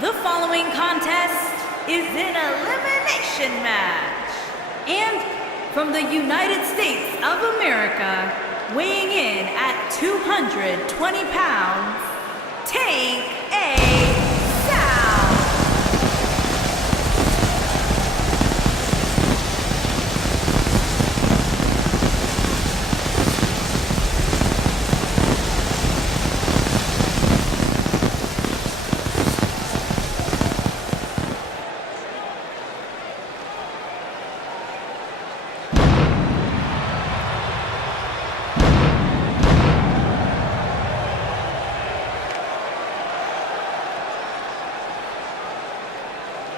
The following contest is an elimination match. And from the United States of America, weighing in at 220 pounds, take a sound.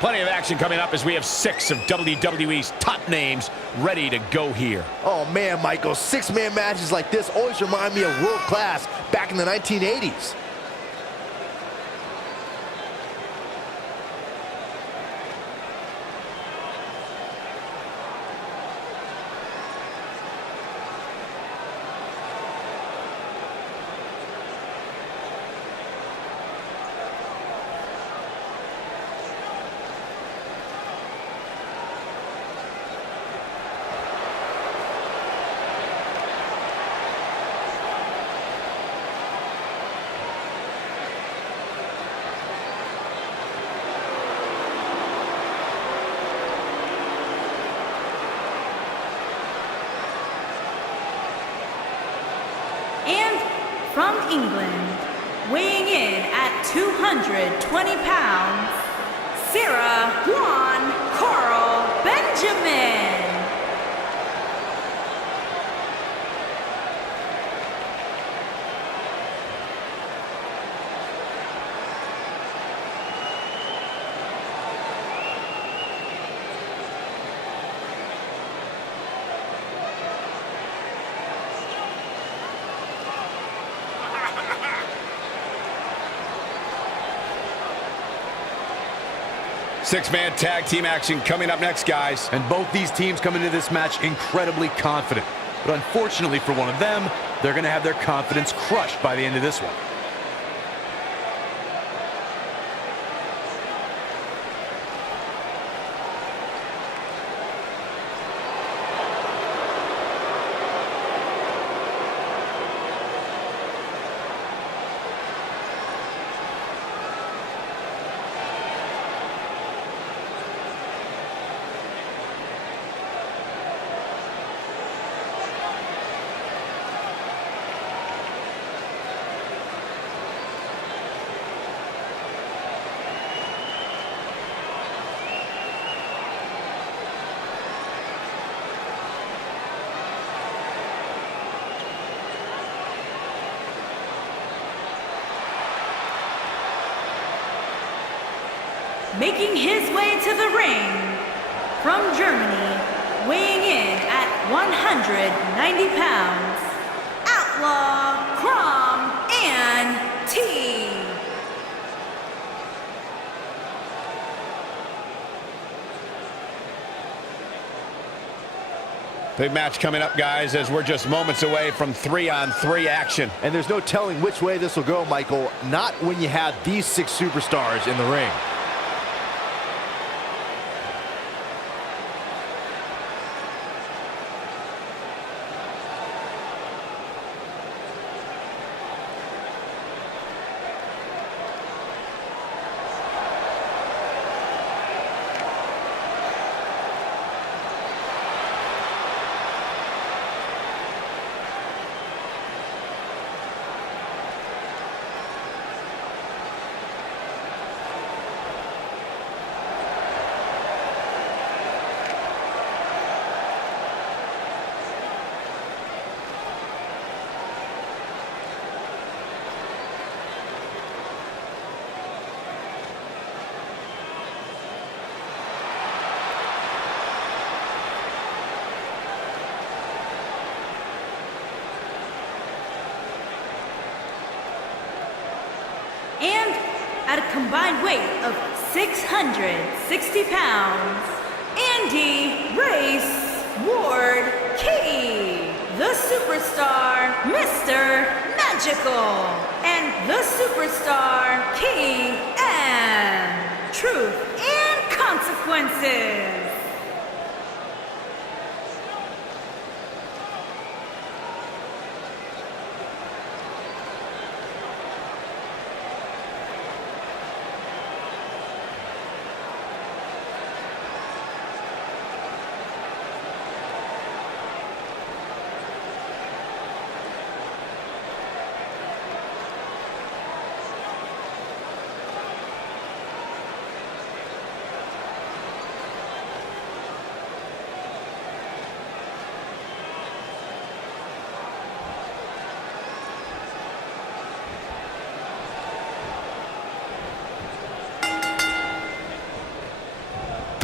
Plenty of action coming up as we have 6 of WWE's top names ready to go here. Oh man, Michael, 6-man matches like this always remind me of world class back in the 1980s. And from England, weighing in at 220 pounds, Sarah Juan Carl Benjamin. Six-man tag team action coming up next, guys. And both these teams come into this match incredibly confident. But unfortunately for one of them, they're going to have their confidence crushed by the end of this one. Making his way to the ring, from Germany, weighing in at 190 pounds, Outlaw Crom and T. Big match coming up, guys, as we're just moments away from 3-on-3 action. And there's no telling which way this will go, Michael. Not when you have these 6 superstars in the ring. And at a combined weight of 660 pounds, Andy Race Ward Key, the superstar, Mr. Magical, and the superstar, King and truth and consequences.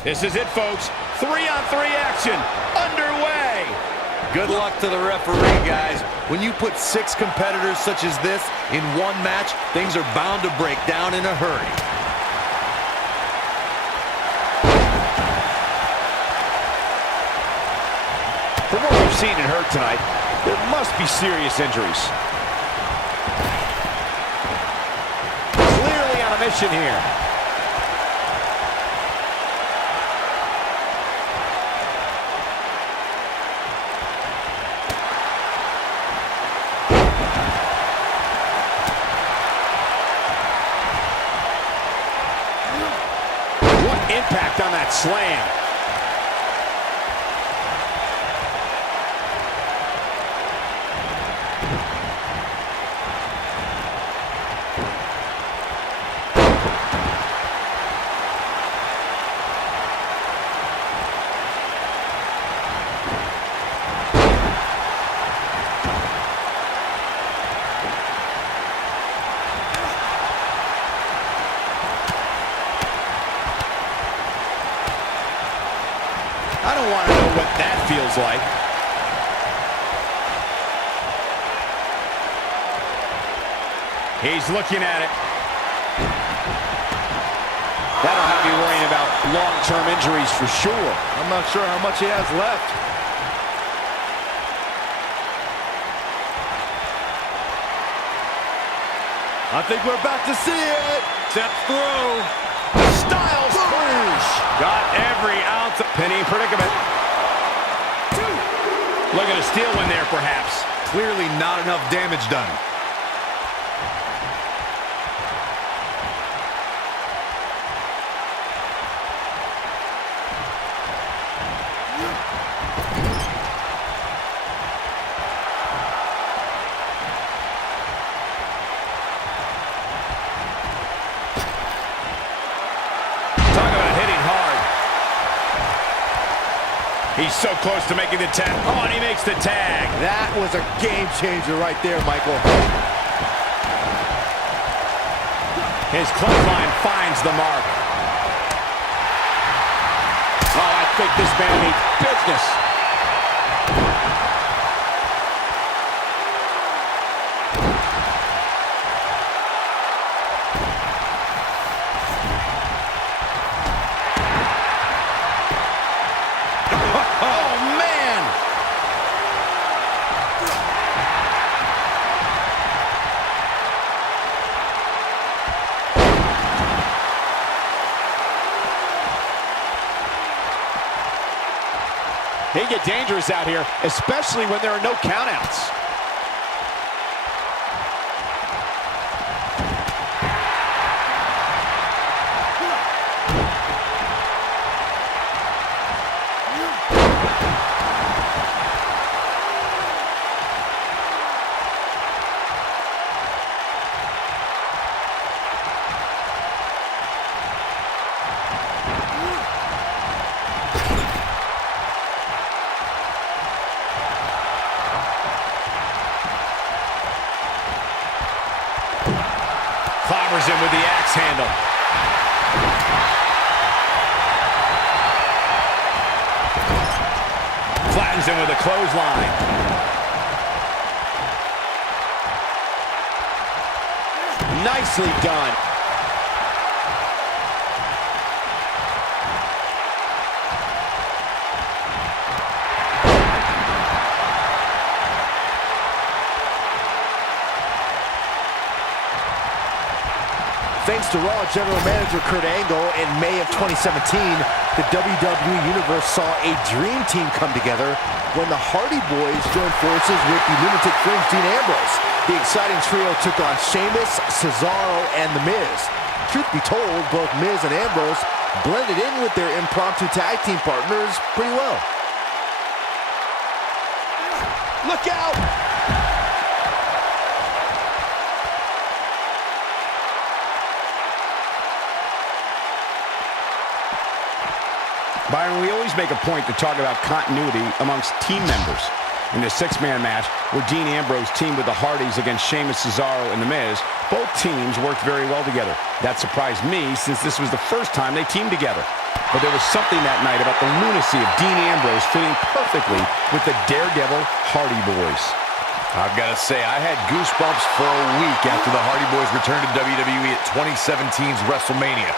This is it, folks. 3-on-3 action underway. Good luck to the referee, guys. When you put 6 competitors such as this in one match, things are bound to break down in a hurry. From what we've seen and heard tonight, there must be serious injuries. Clearly on a mission here. Impact on that slam. I don't want to know what that feels like. He's looking at it. That'll have you worrying about long-term injuries for sure. I'm not sure how much he has left. I think we're about to see it. Step through. Styles push. Got every ounce of pinning predicament. Looking to steal one there, perhaps. Clearly not enough damage done. He's so close to making the tag. Oh, and he makes the tag. That was a game changer right there, Michael. His clothesline finds the mark. Oh, I think this man means business. They get dangerous out here, especially when there are no countouts. Clobbers him with the axe handle. Flattens him with a clothesline. Nicely done. Thanks to Raw General Manager Kurt Angle, in May of 2017, the WWE Universe saw a dream team come together when the Hardy Boys joined forces with the lunatic fringe Dean Ambrose. The exciting trio took on Sheamus, Cesaro, and The Miz. Truth be told, both Miz and Ambrose blended in with their impromptu tag team partners pretty well. Look out! Byron, we always make a point to talk about continuity amongst team members. In the six-man match, where Dean Ambrose teamed with the Hardys against Sheamus, Cesaro, and The Miz, both teams worked very well together. That surprised me, since this was the first time they teamed together. But there was something that night about the lunacy of Dean Ambrose fitting perfectly with the Daredevil Hardy Boys. I've got to say, I had goosebumps for a week after the Hardy Boys returned to WWE at 2017's WrestleMania.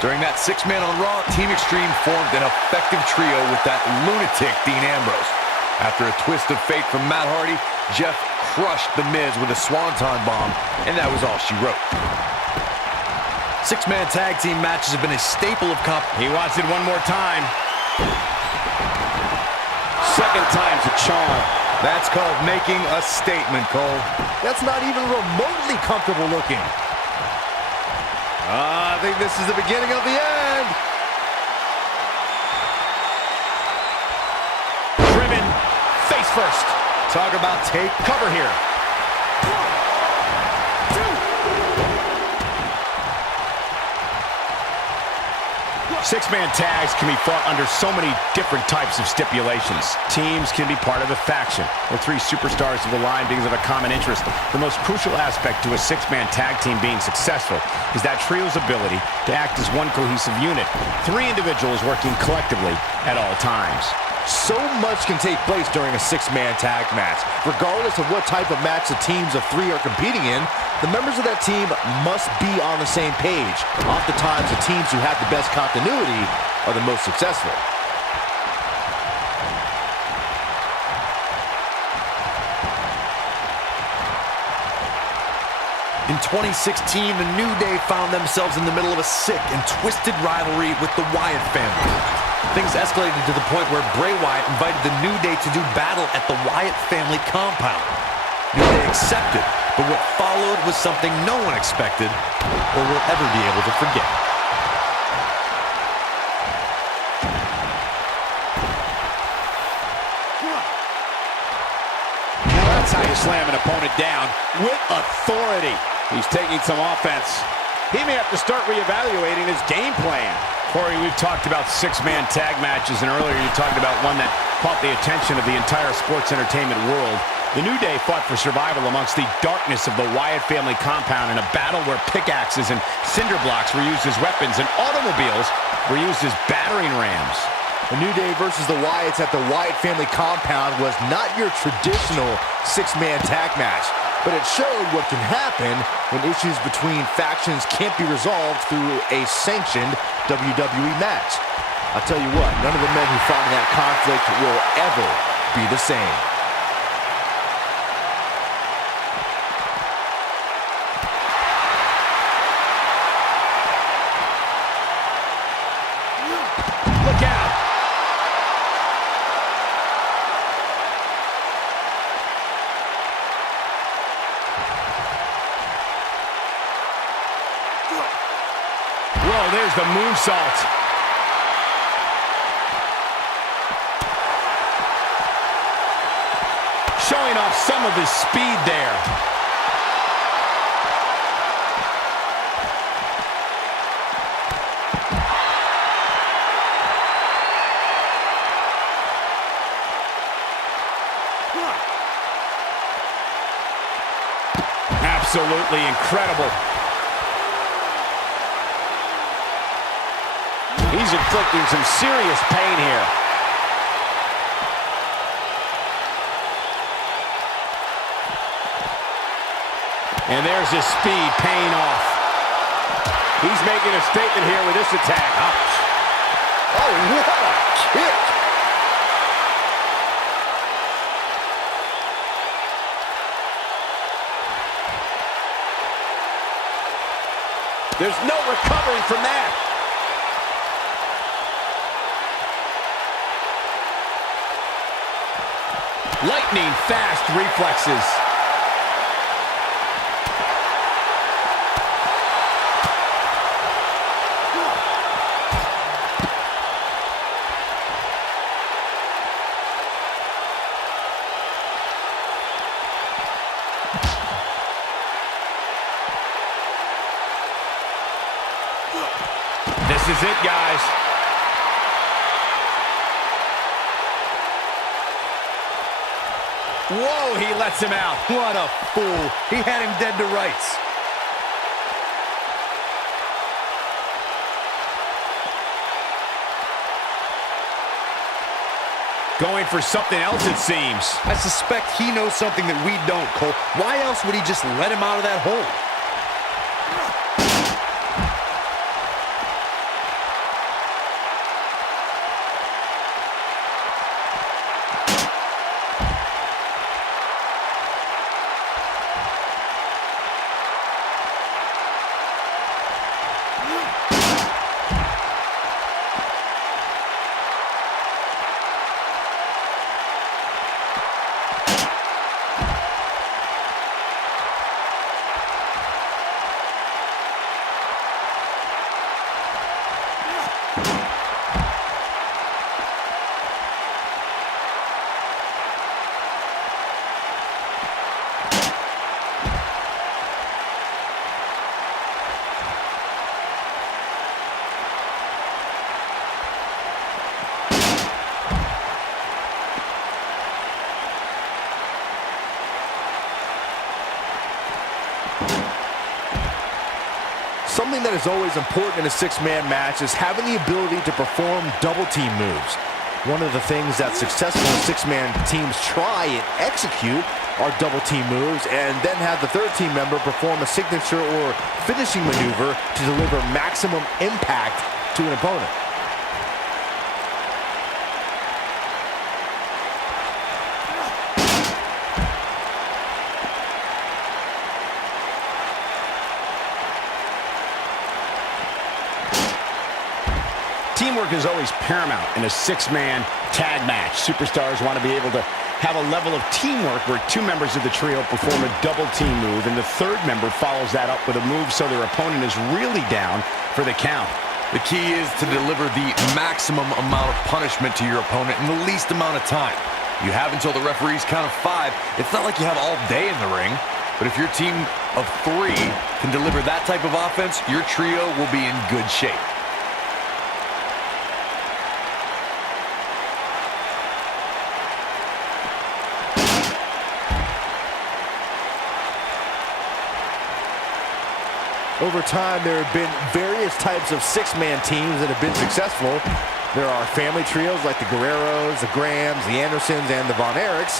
During that six-man on Raw, Team Extreme formed an effective trio with that lunatic Dean Ambrose. After a twist of fate from Matt Hardy, Jeff crushed The Miz with a swanton bomb, and that was all she wrote. Six-man tag team matches have been a staple of He wants it one more time. Second time's a charm. That's called making a statement, Cole. That's not even remotely comfortable looking. I think this is the beginning of the end. Driven face first. Talk about take Cover here. Six-man tags can be fought under so many different types of stipulations. Teams can be part of a faction, or three superstars have aligned because of a common interest. The most crucial aspect to a six-man tag team being successful is that trio's ability to act as one cohesive unit. Three individuals working collectively at all times. So much can take place during a six-man tag match. Regardless of what type of match the teams of three are competing in, the members of that team must be on the same page. Oftentimes, the teams who have the best continuity are the most successful. In 2016, the New Day found themselves in the middle of a sick and twisted rivalry with the Wyatt family. Things escalated to the point where Bray Wyatt invited the New Day to do battle at the Wyatt family compound. New Day accepted, but what followed was something no one expected or will ever be able to forget. Now that's how you slam an opponent down with authority. He's taking some offense. He may have to start reevaluating his game plan. Corey, we've talked about six-man tag matches, and earlier you talked about one that caught the attention of the entire sports entertainment world. The New Day fought for survival amongst the darkness of the Wyatt family compound in a battle where pickaxes and cinder blocks were used as weapons and automobiles were used as battering rams. The New Day versus the Wyatts at the Wyatt family compound was not your traditional six-man tag match, but it showed what can happen when issues between factions can't be resolved through a sanctioned WWE match. I'll tell you what, none of the men who fought in that conflict will ever be the same. Look out! Whoa, there's the moonsault. Showing off some of his speed there. Absolutely incredible. He's inflicting some serious pain here. And there's his speed paying off. He's making a statement here with this attack. Ouch. Oh, what a kick! There's no recovering from that. Lightning fast reflexes. This is it, guys. Whoa, he lets him out. What a fool. He had him dead to rights. Going for something else, it seems. I suspect he knows something that we don't, Cole. Why else would he just let him out of that hole? Something that is always important in a six-man match is having the ability to perform double-team moves. One of the things that successful six-man teams try and execute are double-team moves, and then have the third team member perform a signature or finishing maneuver to deliver maximum impact to an opponent. Teamwork is always paramount in a six-man tag match. Superstars want to be able to have a level of teamwork where two members of the trio perform a double team move, and the third member follows that up with a move so their opponent is really down for the count. The key is to deliver the maximum amount of punishment to your opponent in the least amount of time. You have until the referee's count of 5. It's not like you have all day in the ring, but if your team of 3 can deliver that type of offense, your trio will be in good shape. Over time, there have been various types of six-man teams that have been successful. There are family trios like the Guerreros, the Grahams, the Andersons, and the Von Erichs.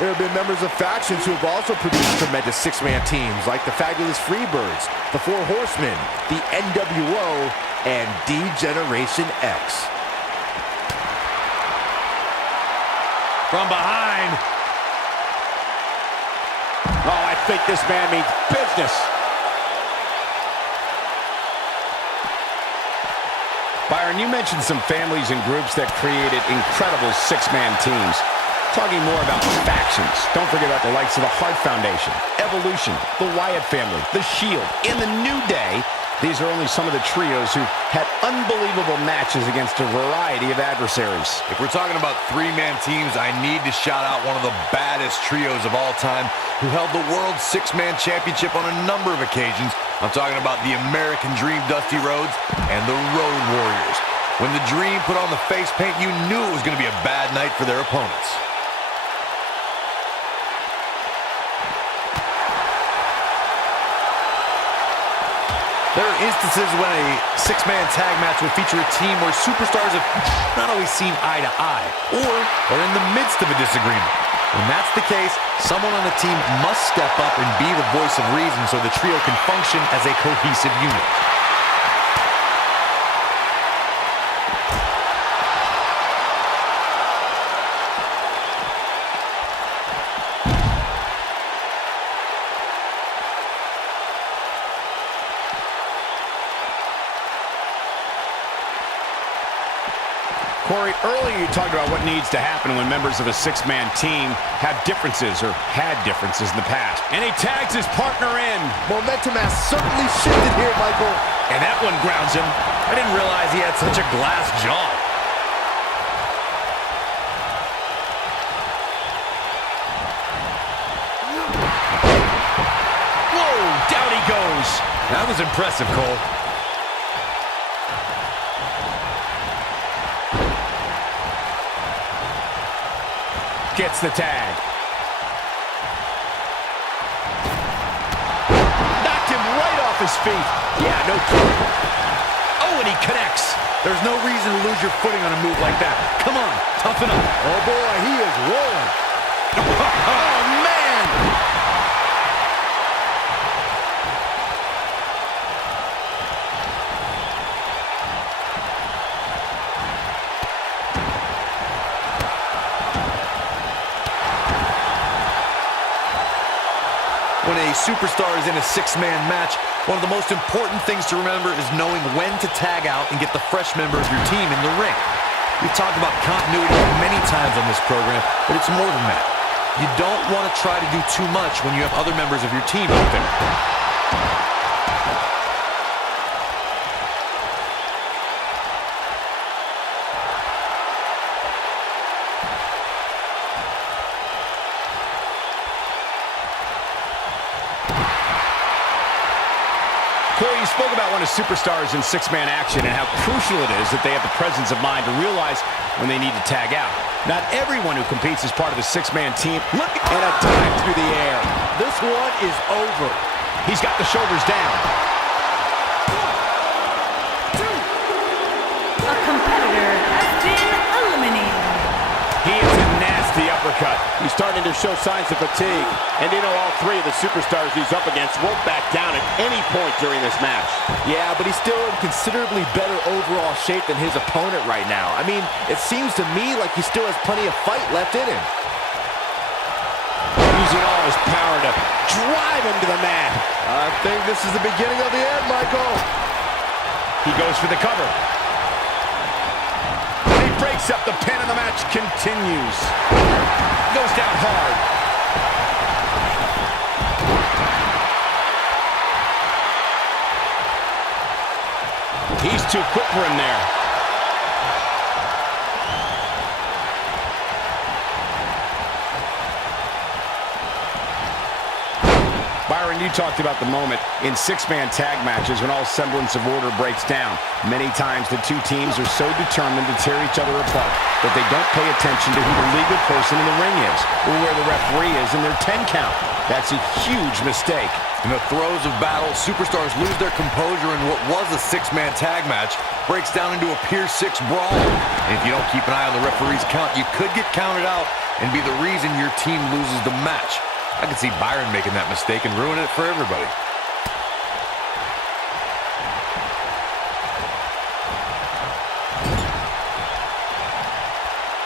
There have been members of factions who have also produced tremendous six-man teams like the Fabulous Freebirds, the Four Horsemen, the NWO, and D-Generation X. From behind. Oh, I think this man means business. Byron, you mentioned some families and groups that created incredible six-man teams. Talking more about factions, don't forget about the likes of the Hart Foundation, Evolution, the Wyatt family, the Shield. In the New Day, these are only some of the trios who had unbelievable matches against a variety of adversaries. If we're talking about three-man teams, I need to shout out one of the baddest trios of all time who held the World Six-Man Championship on a number of occasions. I'm talking about the American Dream Dusty Rhodes and the Road Warriors. When the Dream put on the face paint, you knew it was going to be a bad night for their opponents. There are instances when a six-man tag match will feature a team where superstars have not always seen eye to eye, or are in the midst of a disagreement. When that's the case, someone on the team must step up and be the voice of reason so the trio can function as a cohesive unit. Corey, earlier you talked about what needs to happen when members of a six-man team have differences or had differences in the past. And he tags his partner in. Momentum has certainly shifted here, Michael. And that one grounds him. I didn't realize he had such a glass jaw. Whoa, down he goes. That was impressive, Cole. Gets the tag. Knocked him right off his feet. Yeah, no kidding. Oh, and he connects. There's no reason to lose your footing on a move like that. Come on, toughen up. Oh, boy, he is rolling. Oh, man! When a superstar is in a six-man match, one of the most important things to remember is knowing when to tag out and get the fresh member of your team in the ring. We've talked about continuity many times on this program, but it's more than that. You don't want to try to do too much when you have other members of your team out there. Corey, you spoke about when a superstar is in six-man action and how crucial it is that they have the presence of mind to realize when they need to tag out. Not everyone who competes as part of a six-man team. Look, and a dive through the air. This one is over. He's got the shoulders down. A competitor has been eliminated. He is a nasty uppercut. He's starting to show signs of fatigue. And you know, all three of the superstars he's up against won't back down at any point during this match. Yeah, but he's still in considerably better overall shape than his opponent right now. I mean, it seems to me like he still has plenty of fight left in him. Using all his power to drive him to the mat. I think this is the beginning of the end, Michael. He goes for the cover. He breaks up the pin and the match continues. Goes down hard. He's too quick for him there. Byron, you talked about the moment in six-man tag matches when all semblance of order breaks down. Many times the two teams are so determined to tear each other apart that they don't pay attention to who the legal person in the ring is or where the referee is in their 10 count. That's a huge mistake. In the throes of battle, superstars lose their composure in what was a six-man tag match breaks down into a Pier 6 brawl. And if you don't keep an eye on the referee's count, you could get counted out and be the reason your team loses the match. I could see Byron making that mistake and ruining it for everybody.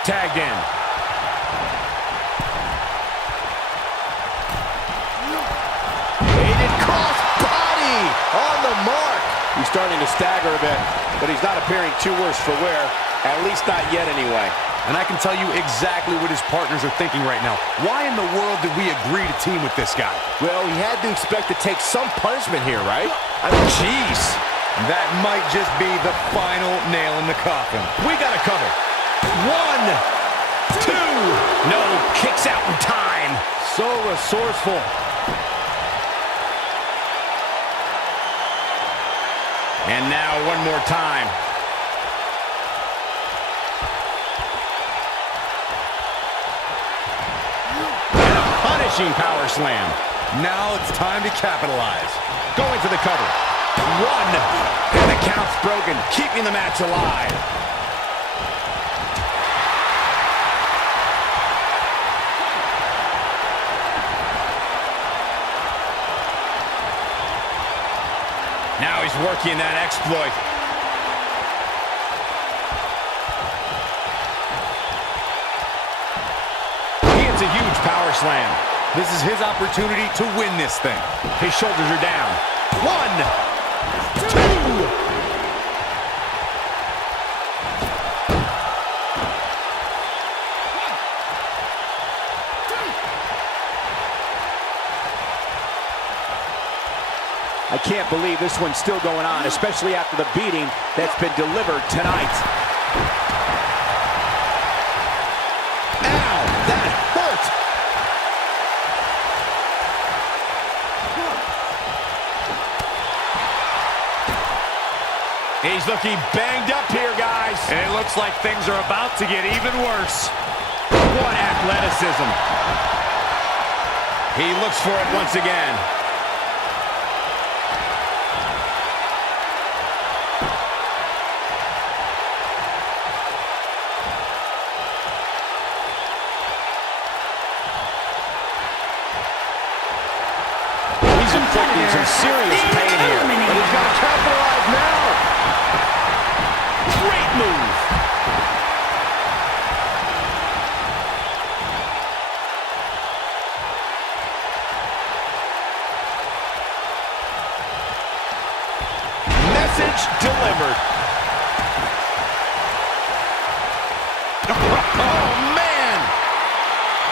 Tagged in. Weighted cross body on the mark. He's starting to stagger a bit, but he's not appearing too worse for wear. At least not yet anyway. And I can tell you exactly what his partners are thinking right now. Why in the world did we agree to team with this guy? Well, he had to expect to take some punishment here, right? I mean, Jeez. That might just be the final nail in the coffin. We got to cover. 1, 2. No, kicks out in time. so resourceful. And now one more time. And a punishing power slam. Now it's time to capitalize. Going for the cover. One. And the count's broken, keeping the match alive. Now he's working that exploit. He hits a huge power slam. This is his opportunity to win this thing. His shoulders are down. 1, 2. can't believe this one's still going on, especially after the beating that's been delivered tonight. Ow, that hurt. He's looking banged up here, guys. And it looks like things are about to get even worse. What athleticism. He looks for it once again. He's inflicting some serious pain here, but he's got to capitalize now. Great move. Message delivered. Oh, man!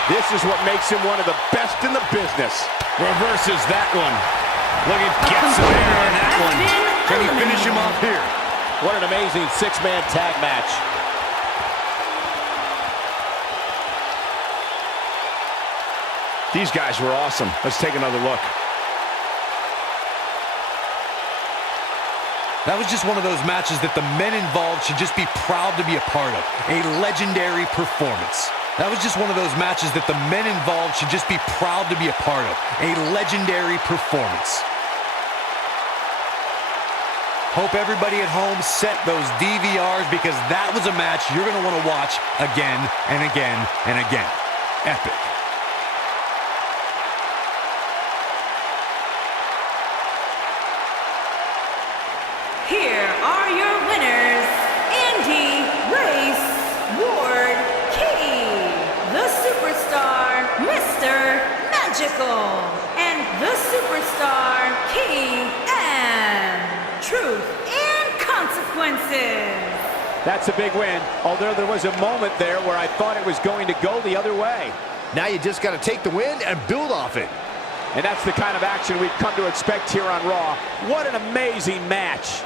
This is what makes him one of the best in the business. Reverses that one. Look at gets some air on that one. Can he finish him off here? What an amazing six-man tag match. These guys were awesome. Let's take another look. That was just one of those matches that the men involved should just be proud to be a part of. A legendary performance. That was just one of those matches that the men involved should just be proud to be a part of. A legendary performance. Hope everybody at home set those DVRs because that was a match you're going to want to watch again and again and again. Epic. Here are your winners, Andy Race Ward Key, the Superstar, Mr. Magical, and the Superstar Key and Truth and Consequences. That's a big win, although there was a moment there where I thought it was going to go the other way. Now you just got to take the win and build off it. And that's the kind of action we've come to expect here on Raw. What an amazing match.